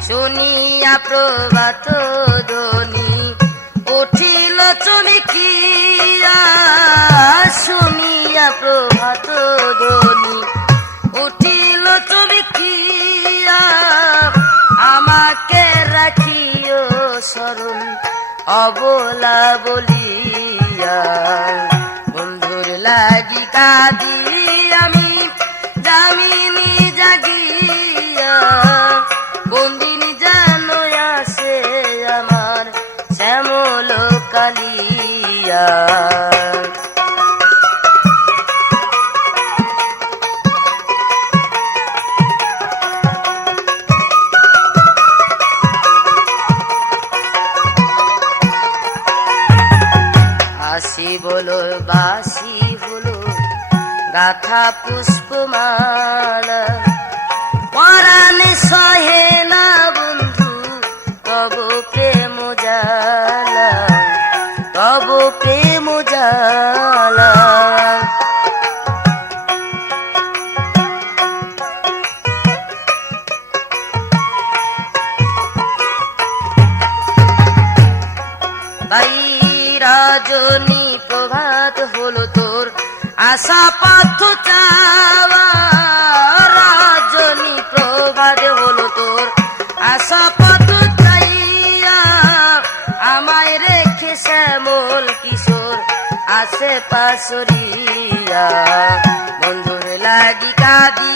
শুনিয়া প্রভাত ধ্বনি উঠিল চমকিয়া, শুনিয়া প্রভাত ধ্বনি উঠিল চমকিয়া, আমাকে রাখিও স্মরণ অবলা বলিয়া। বন্ধুর লাগি কাঁদি আমি জামিনী জাগিয়া, কোন দিন যেন আসে আমার শ্যামল কালিয়া। আসি বলো বাসি হলো গাথা পুষ্পমালা, পরাণে সহে না বন্ধু তব প্রেম জালা, তব প্রেম জালা। বাইরা প্রভাত হলো তোর আশা পার্থ চাওয়া রাজনী প্রভাত হলো তোর আশা পার্থ চাইয়া আমায় রেখে শ্যামল কিশোর আসে পাশরিয়া বন্ধুর লাগি কাঁদি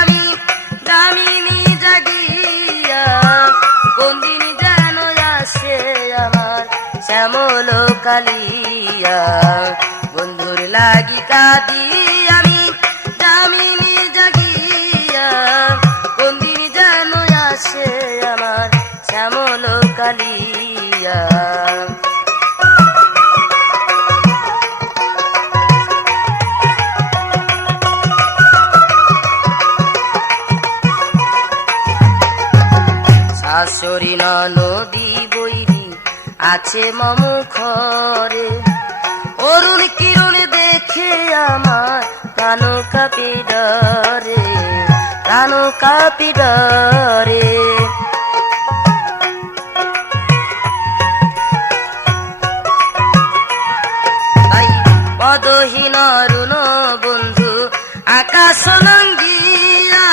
আমি দামিনী জাগিয়া কোন দিন যেন আসে আমার শ্যামল কালিয়া বন্ধুর লাগি কাঁদি আমি দামিনী জাগিয়া কোন দিন যেন আসে আমার শ্যামল কালিয়া শাশুড়ি নদী বৈরি আছে মম ঘরে অরুণ কিরণ দেখে আমার প্রাণ কাঁপি ডরে প্রাণ কাঁপি ডরে পদহীন অরুণ বন্ধু আকাশ লঙ্গিয়া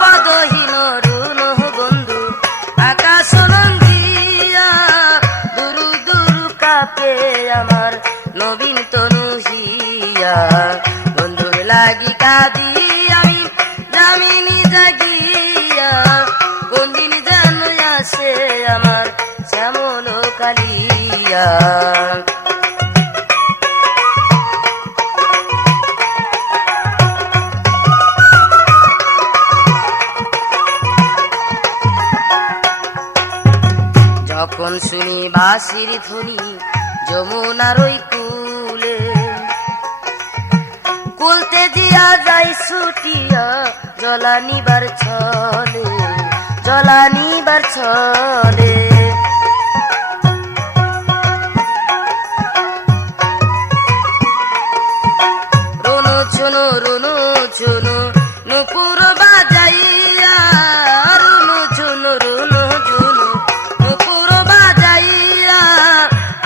পদহীন অরুণ বন্ধু আকাশ লঙ্গিয়া দুরু দুরু কাপে আমার নবীন তনু হিয়া বন্ধুর লাগি কাঁদি আমি দামিনী জাগিয়া কোন দিন যেন আসে আমার শ্যামল কালিয়া যখন শুনি বাঁশির ধ্বনি যমুনার ওই কুলে কুলতে দিয়া যাই ছুটিয়া জলানিবার ছলে জলানিবার ছলে রুনু ঝুনু রুনু ঝুনু নুপুর বাজাইয়া রুনু ঝুনু রুনু ঝুনু নুপুর বাজাইয়া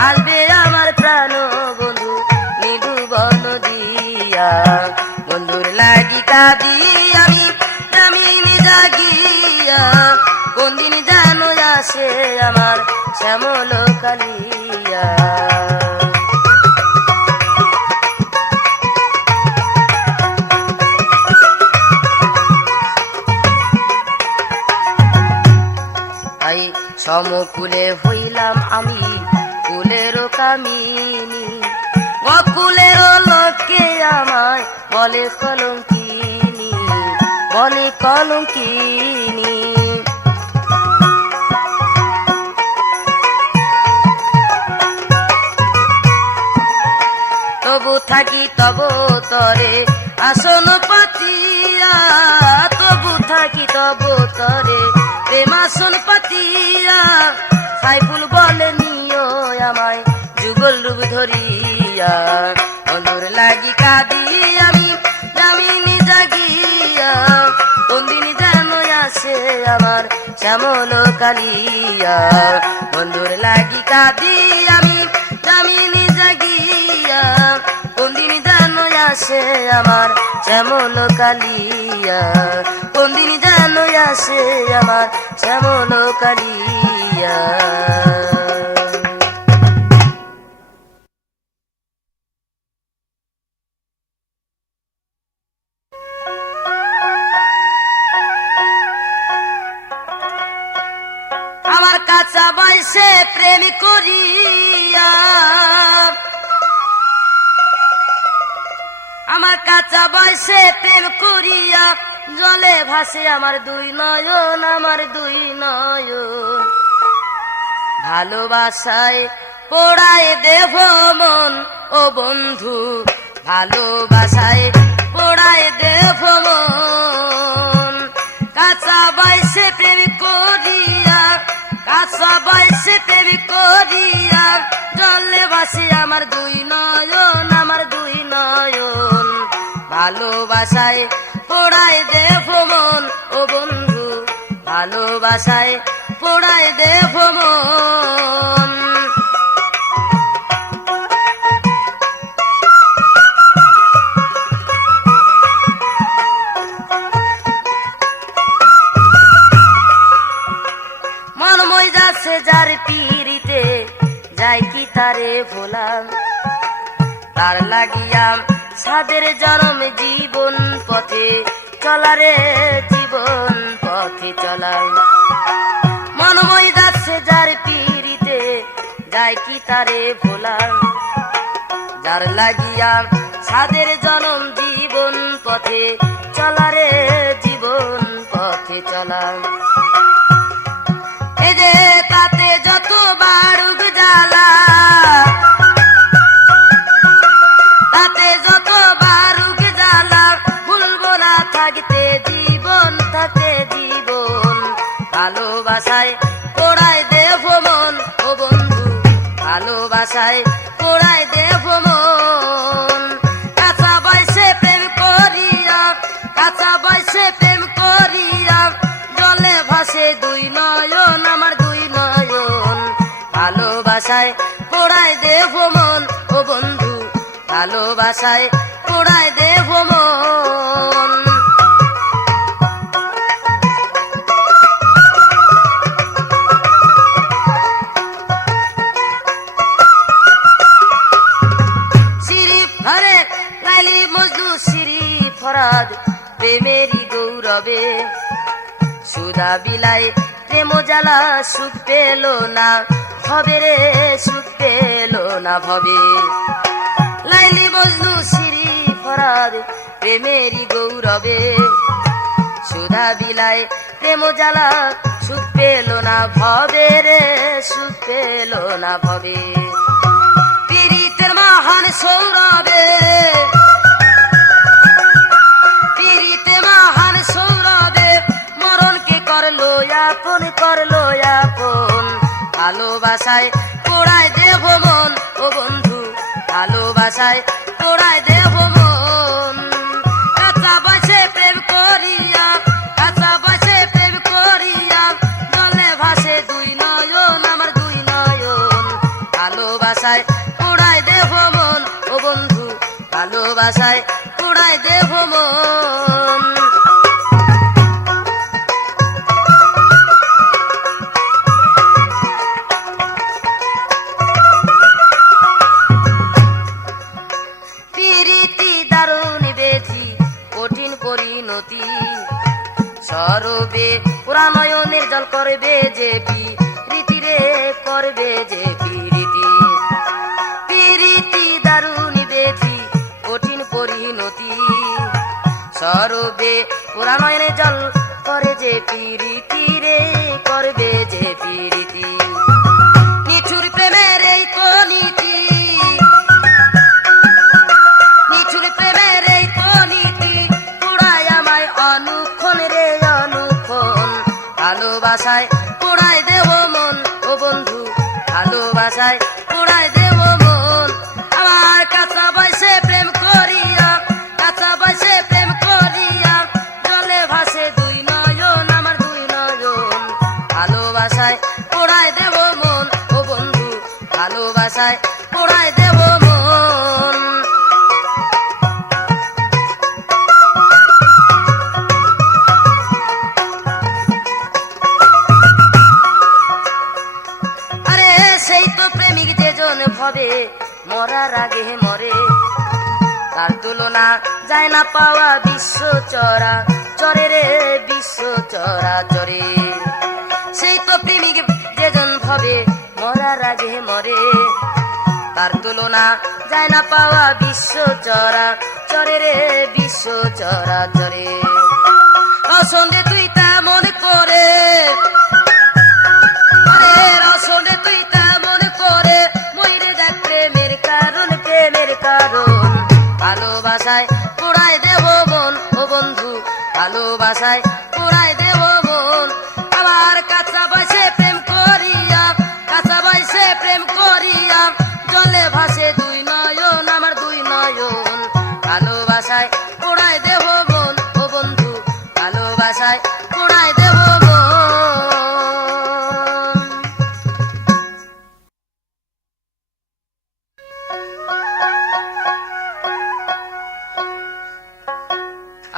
আসবে আমার প্রাণ বন্ধু নিধু বন দিয়া বন্ধুর লাগি কাঁদি আমি দামিনী জাগিয়া কোন দিন যেন আসে আমার শ্যামল কালিয়া তাই সমকুলে হইলাম আমি কুলেরও কামিনী অকুলের লোকে আমায় বলে কলঙ্কিনী বলে কলঙ্কিনী তবু থাকি তব তরে আসন পাতিয়া তবু থাকি তব তরে প্রেমাসন পাতিয়া সাইফুল বলে নিও আমায় যুগল রূপ ধরিয়া বন্ধুর লাগি কাঁদি আমি দামিনী জাগিয়া কোন দিন যেন আসে আমার শ্যামল কালিয়া বন্ধুর লাগি কাঁদি আমি দামিনী জাগিয়া কোন দিন যেন আসে আমার শ্যামল কালিয়া কোন দিন যেন আসে আমার শ্যামল কালিয়া আমার কাঁচা বয়সে প্রেম করিয়া আমার কাঁচা বয়সে প্রেম করিয়া জলে ভাসে আমার দুই নয়ন আমার দুই নয়ন ভালোবাসায় পোড়ায় দেহ মন ও বন্ধু ভালোবাসায় পোড়ায় দেহ মন কাঁচা বয়সে প্রেম করিয়া কাঁচা বয়সে প্রেম করিয়া জলে ভাসে আমার দুই নয়ন আমার দুই নয়ন ভালোবাসায় পোড়ায় দেহ মন ও বন্ধু ভালোবাসায় পোড়ায় দেহ মন তার লাগিয়া সাদের জনম জীবন পথে চলারে জীবন পথে চলা মনময় যাচ্ছে যার পিড়িতে যায় কি তারে ভোলা যার লাগিয়া সাদের জনম জীবন পথে চলারে জীবন পথে চলা এই যে তাতে যত বারুক জ্বালা তাতে যত বারুক জ্বালা ভুলবো না থাকতে জীবন থাকে জীবন ভালোবাসায় পোড়ায় দেব মন ও বন্ধু ভালোবাসায় পোড়ায় দেব মন কাঁচা বয়সে প্রেম করিয়া কাঁচা বয়সে প্রেম করিয়া জলে ভাসে দুই নয়ন আমার দুই নয়ন ভালোবাসায় পোড়ায় দেব মন ও বন্ধু ভালোবাসায় পোড়ায় দেব মন শিরিফ ঘরে লাইলি মজনু শিরিফ ফরাদ প্রেমেরই গৌরবে সুধা বিলাই প্রেম জ্বালা সুখ পেল না ভবে রে সুখ পেল না ভবে লাইলি মজনু শিরিফ ফরাদ প্রেমেরই গৌরবে সুধা বিলাই প্রেম জ্বালা সুখ পেল না ভবে রে সুখ পেল না ভবে পীড়িতের মহান সৌরভে পীড়িতে মহান সৌরভে মরণকে করলো আপন করলো আপন ভালোবাসায় পোড়ায় দেব মন ও বন্ধু ভালোবাসায় পোড়ায় দেব মন কাঁচা বয়সে প্রেম করিয়া কাঁচা বয়সে প্রেম করিয়া জলে ভাসে দুই নয়ন আমার দুই নয়ন ভালোবাসায় পোড়ায় দেব মন ও বন্ধু ভালোবাসায় পোড়ায় দেব মন প্রীতি দারুণ বেধি কঠিন পরিণতি সরবে পুরানয়নের জল করবে যে প্রীতি রে করবে যে প্রীতি প্রীতি দারুণ বেধি কঠিন পরিণতি সরবে পুরানয়নের জল করে যে প্রীতি রে করবে যে প্রীতি নিঠুর প্রেমের এই তো নীতি নিঠুর প্রেমের এই তো নীতি পোড়ায় আমায় অনুক্ষণ রে অনুক্ষণ ভালোবাসায় পোড়ায় দেব মন ও বন্ধু ভালোবাসায় পোড়ায় দেব মন আমার কাঁচা বয়সে প্রেম করিয়া কাঁচা বয়সে প্রেম করিয়া জলে ভাসে দুই নয়ন আমার দুই নয়ন ভালোবাসায় পোড়ায় দেব মন ও বন্ধু ভালোবাসায় পোড়ায় দেব মন আরে সেই তো প্রেমিক যেজন ভবে মরার আগে মরে তার তুলনা যায় না পাওয়া বিশ্ব চরা চরে রে বিশ্ব চরা চরে সেই তো প্রেমিক যেজন ভবে মরার আগে মরে তার তুলনা যায় না পাওয়া বিশ্ব চরা চরে রে বিশ্ব চরা চরে রসন্দে তুই তা মনে করে আরে রসন্দে তুই তা মনে করে মইরে দেখ প্রেমের কারণ ভালোবাসায় পোড়ায় দেব মন ও বন্ধু ভালোবাসায় পোড়ায় দেব মন আমার কাঁচা বয়সে প্রেম করিয়া কাঁচা বয়সে প্রেম করিয়া জলে ভাসে দুই নয়ন আমার দুই নয়ন ভালোবাসায় পোড়ায় দেব মন ও বন্ধু ভালোবাসায় পোড়ায় দেব মন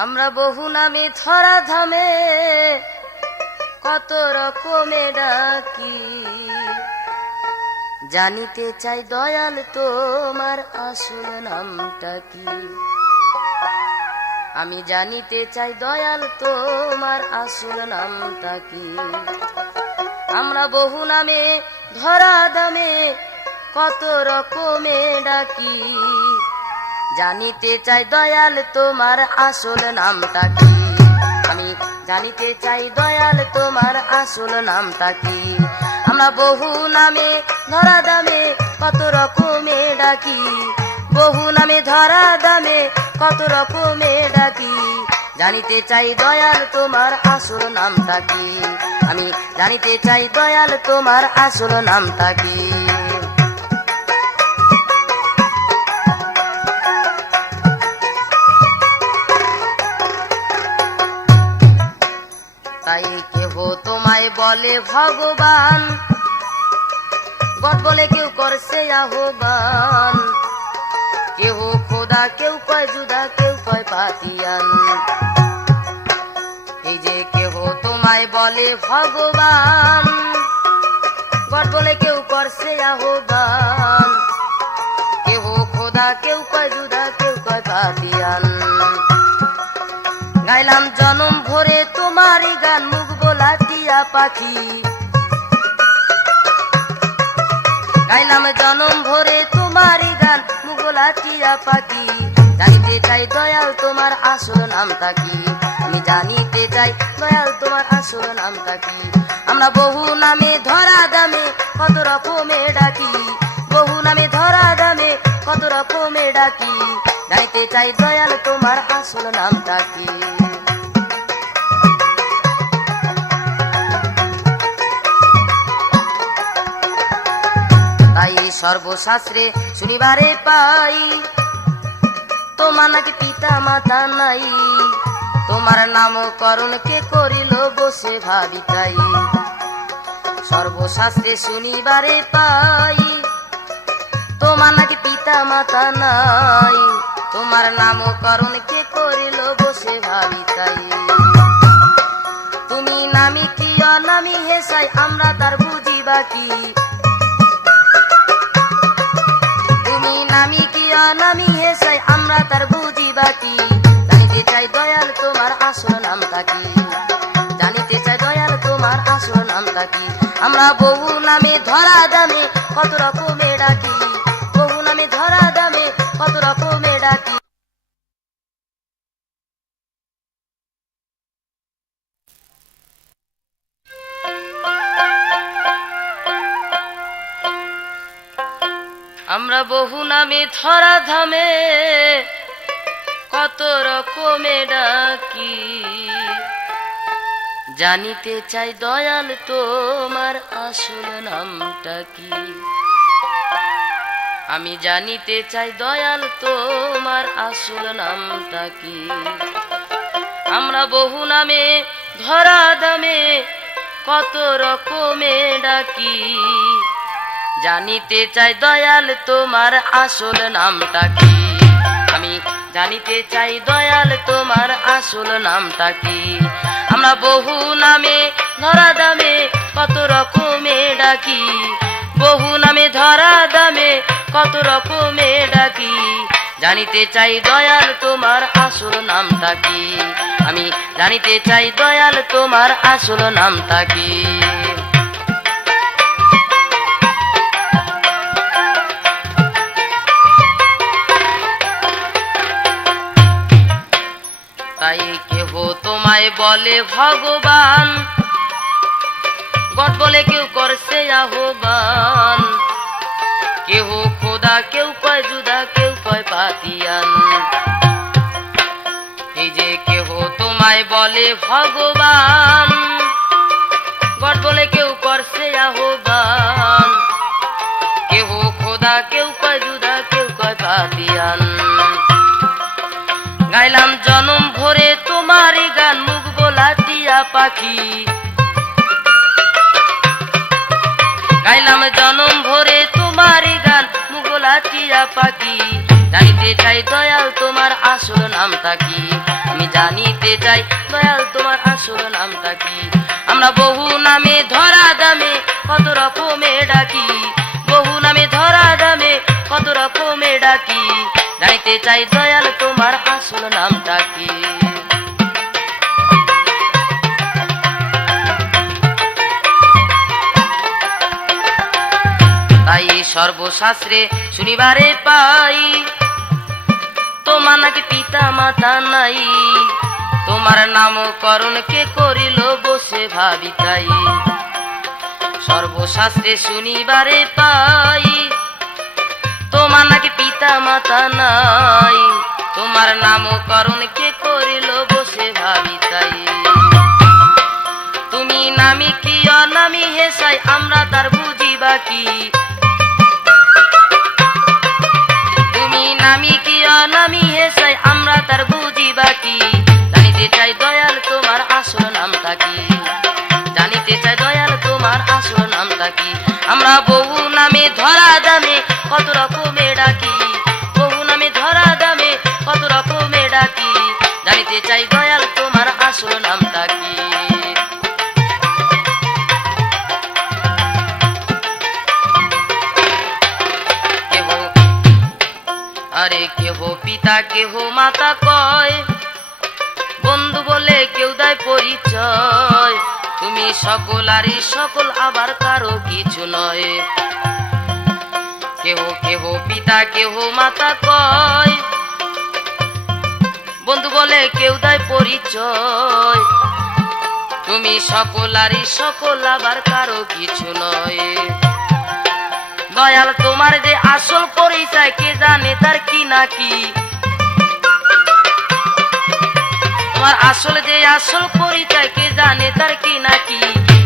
আমরা বহু নামে ধরা ধামে কত রকমে ডাকি জানিতে চাই দয়াল তোমার আসল নামটা কি। আমি জানিতে চাই দয়াল তোমার আসল নামটা কি। আমরা বহু নামে ধরা দামে কত রকমে ডাকি। জানিতে চাই দয়াল তোমার আসল নামটা কি। আমি জানিতে চাই দয়াল তোমার আসল নামটা কি। আমরা বহু নামে ধরা দামে কত রকমে ডাকি। বহু নামে ধরা দামে কত রকমে ডাকি। জানিতে চাই দয়াল তোমার আসল নামটা কি। আমি জানিতে চাই দয়াল তোমার আসল নামটা কি। তাই কেহ তোমায় বলে ভগবান, গড বলে কেউ করছে আহ্বান। কেহ খোদা কেউ কয় জুদা কেউ কয় পাতিয়ান। এই যে কেহ তোমায় বলে ভগবান, গড বলে কেউ করছে আহ্বান। কেহ খোদা কেউ কয় জুদা কেউ কয় পাতিয়ান। গাইলাম জনম ভরে তোমারই গান মুখ বোলা টিয়া পাখি। গাইলাম জনম ভরে তোমারই গান মুখ বোলা টিয়া পাখি। জানিতে চাই দয়াল তোমার আসল নামটা কি। আমি জানিতে চাই দয়াল তোমার আসল নামটা কি। আমরা বহু নামে ধরা দামে কত রকমে ডাকি। বহু নামে ধরা দামে কত রকমে ডাকি। জানিতে চাই দয়াল তোমার আসল নামটা কি। তাই সর্বশাস্ত্রে শুনিবারে পাই তোমার নাকি পিতা মাতা নাই। তোমার নামকরণ কে করিল বসে ভাবি তাই। সর্বশাস্ত্রে শুনিবারে পাই তোমার নাকি পিতা মাতা নাই। তোমার নামকরণ কে করিল বসে ভাবি তাই। তুমি নামি কি অনামি হেসাই আমরা তার বুঝিবা কি। তুমি নামি কি অনামি হেসাই আমরা তার বুঝিবা কি। জানিতে চাই দয়াল তোমার আসল নামটা কি। জানিতে চাই দয়াল তোমার আসল নামটা কি। আমরা বহু নামে ধরা দামে কত রকমে ডাকি। বহু নামে ধরা দামে কত রকমে ডাকি। আমরা বহু নামে ধরা ধামে কত রকমে ডাকি। জানিতে চাই দয়াল তোমার আসল নামটা কি। আমি জানিতে চাই দয়াল তোমার আসল নামটা কি। আমরা বহু নামে ধরা দামে কত রকমে ডাকি। জানিতে চাই দয়াল তোমার আসল নামটা কি। আমি জানিতে চাই দয়াল তোমার আসল নামটা কি। আমরা বহু নামে ধরা দামে কত রকমে ডাকি। বহু নামে ধরা দামে কত রকমে ডাকি। জানিতে চাই দয়াল তোমার আসল নামটা কি। আমি জানিতে চাই দয়াল তোমার আসল নামটা কি। তাই কেহ তোমায় বলে ভগবান, গড বলে কেউ করছে আহ্বান। কেহ খোদা কেউ কয় জুদা কেউ কয় পাতিয়ান। এই যে কেহ তোমায় বলে ভগবান, গড বলে কেউ করছে আহ্বান। কেহ খোদা কেউ কয় জুদা কেউ কয় পাতিয়ান। গাইলাম জনম ভরে তোমারই গান মুখ বোলা টিয়া পাখি। গাইলাম জনম ভরে তোমারই গান মুখ বোলা টিয়া পাখি। জানিতে চাই দয়াল তোমার আসল নামটা কি। আমি জানিতে চাই দয়াল তোমার আসল নামটা কি। আমরা বহু নামে ধরা দামে কত রকমে ডাকি। বহু ডাকি, জানিতে চাই দয়াল তোমার আসল নামটা কি। তাই সর্বশাস্ত্রে শুনিবারে পাই, তোমার নাকি পিতা মাতা নাই, তোমার নামকরণ কে করিল বসে ভাবি তাই। সর্বশাস্ত্রে শুনিবারে পাই, তোমার নাকি পিতা মাতা নাই, তোমার নামকরণ কে করিল বসে ভাবি তাই। তুমি নামি কি অনামি হেসাই আমরা তার বুঝিবা কি, তুমি নামি কি অনামি হেসাই আমরা তার বুঝিবা কি। জানিতে চাই দয়াল তোমার আসল নামটা কি, জানিতে চাই দয়াল তোমার আসল নামটা কি। আমরা বহু নামে ধরা দামে কত রকমে ডাকি, বহু নামে ধরা দামে কত রকমে ডাকি, জানিতে চাই দয়াল তোমার আসল নামটা কি। আরে কেহ পিতা কেহ মাতা কয়, বন্ধু বলে কেউ দেয় পরিচয়, তুমি সকলারই সকল আবার কারো কিছু নয়। কেহ কেহ পিতা কেহ মাতা কয়, বন্ধু বলে কেউ দেয় পরিচয়, তুমি সকলারই সকল আবার কারো কিছু নয়। দয়াল তোমার যে আসল পরিচয় কে জানে তার কি নাকি, তোমার আসল যে আসল পরিচয় কে জানে তার কি নাকি।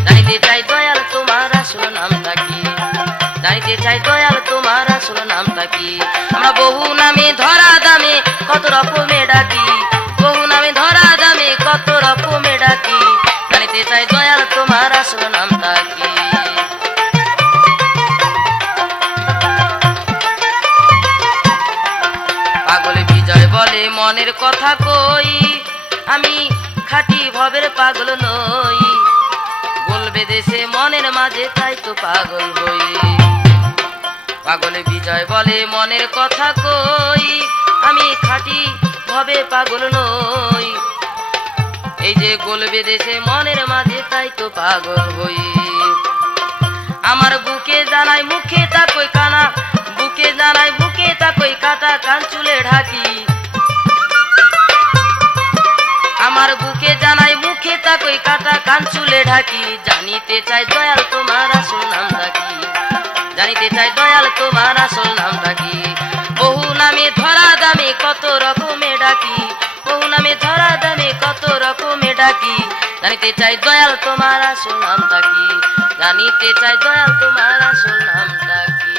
জানিতে চাই দয়াল তোমার আসল নামটা কি, জানিতে চাই দয়াল তোমার আসল নামটা কি। আমরা বহু নামে ধরা দামে কত রকমে ডাকি, বহু নামে ধরা দামে কত রকমে ডাকি, জানিতে চাই দয়াল তোমার আসল নামটা কি। পাগল বিজয় বলে মনের কথা কই, আমি খাঁটি ভবের পাগল নই, বলবে দেশে মনের মাঝে তাই তো পাগল হই। পাগল বিজয় বলে মনের কথা কই, আমি খাঁটি ভবে পাগল নই, এই যে বলবে দেশে মনের মাঝে তাই তো পাগল হই। আমার বুকে জানাই মুখে তাকই কানা, বুকে জানাই বুকে তাকই কাটা কান চুলে ঢাকি, আমার বুকে জানাই মুখে তাকই কাটা কান চুলে ঢাকি। জানিতে চাই দয়াল তোমার আসল নামটা কি, জানিতে চাই দয়াল তোমার আসল নামটা কি। বহু নামে ধরা দামে কত রকমে ডাকি, বহু নামে ধরা দামে কত রকমে ডাকি, জানিতে চাই দয়াল তোমার আসল নামটা কি, জানিতে চাই দয়াল তোমার আসল নামটা কি।